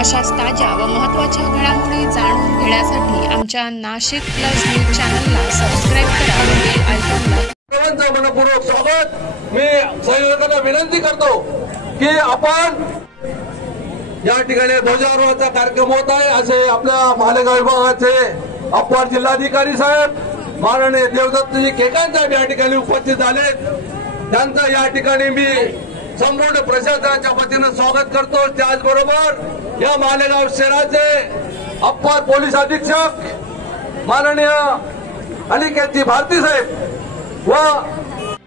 अशाच ताज्या व महत्त्वाच्या घडामोडी जाणून घेण्यासाठी आमच्या नाशिक प्लस न्यूज चॅनलला सबस्क्राइब करा व बेल आयकॉनला सर्वांचं मनपूर्वक स्वागत। मी संयोजकांना विनंती करतो की आपण या ठिकाणी ध्वजारोहणाचा कार्यक्रम होत आहे असे आपल्या मालेगाव विभागाचे अप्पर जिल्हाधिकारी साहेब माननीय देवदत्तजी केकांत साहेब या ठिकाणी उपस्थित झाले। त्यांचं या ठिकाणी मी संपूर्ण प्रशासनाच्या वतीने स्वागत करतो। त्याचबरोबर या मालेगाव शहराचे अप्पर पोलीस अधीक्षक माननीय अनिकेतजी भारती साहेब व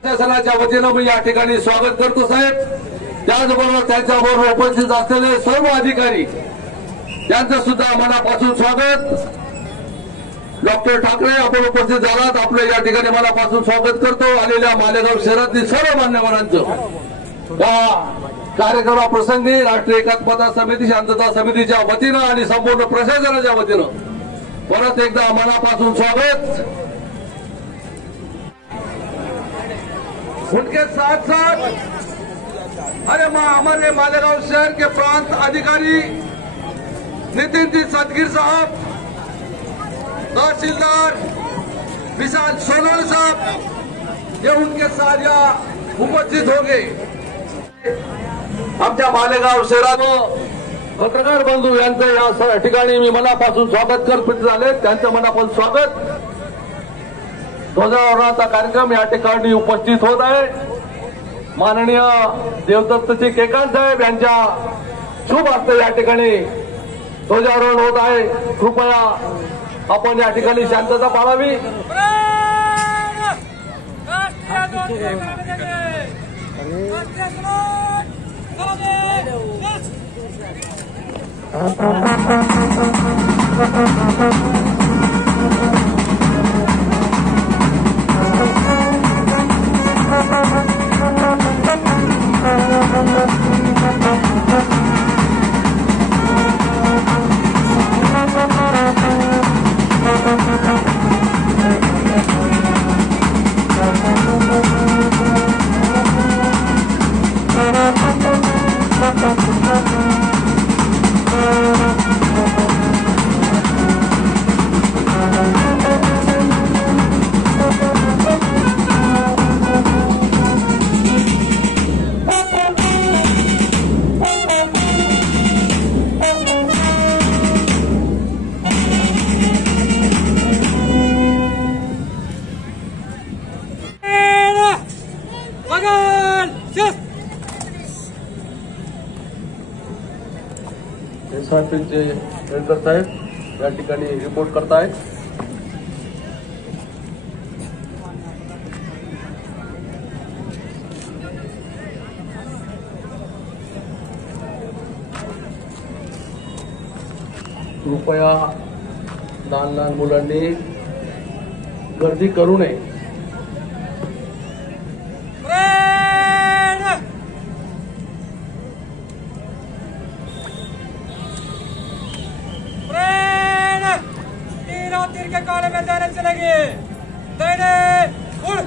प्रशासनाच्या वतीने मी या ठिकाणी स्वागत करतो साहेब। त्याचबरोबर त्यांच्याबरोबर उपस्थित असलेले सर्व अधिकारी यांचं सुद्धा मनापासून स्वागत। डॉक्टर ठाकरे आपण उपस्थित झालात, आपलं या ठिकाणी मनापासून स्वागत करतो। आलेल्या मालेगाव शहरातील सर्व मान्यवरांचं या कार्यक्रमाप्रसंगी राष्ट्रीय एकात्मता समिती शांतता समितीच्या वतीनं आणि संपूर्ण प्रशासनाच्या वतीनं परत एकदा मनापासून स्वागत। उनके साथ साथ हमारे मालेगांव शहर के प्रांत अधिकारी नितिन जी सदगीर साहब, तहसीलदार विशाल सोनोवाल साहब ये उनके साथ यहाँ उपस्थित होंगे। आमच्या मालेगाव शहरात पत्रकार बंधू यांचं या ठिकाणी मी मनापासून स्वागत करत झाले, त्यांचं मनापासून स्वागत। ध्वजारोहणाचा कार्यक्रम या ठिकाणी उपस्थित होत आहे। माननीय देवदत्तजी केकांत साहेब यांच्या शुभ हस्ते या ठिकाणी ध्वजारोहण होत आहे। कृपया आपण या ठिकाणी शांतता पाळावी। एसआरपीचे केळकर साहेब या ठिकाणी रिपोर्ट करतायत। कृपया लहान लहान मुलांनी गर्दी करू नये। तीर के काले मैदान चलेंगे देने उड़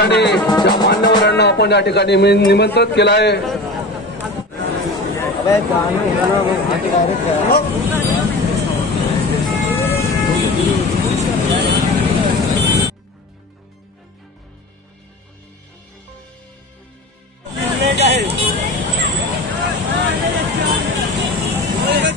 चल। मान्यवरांना आपण या ठिकाणी निमंत्रित केलं आहे। है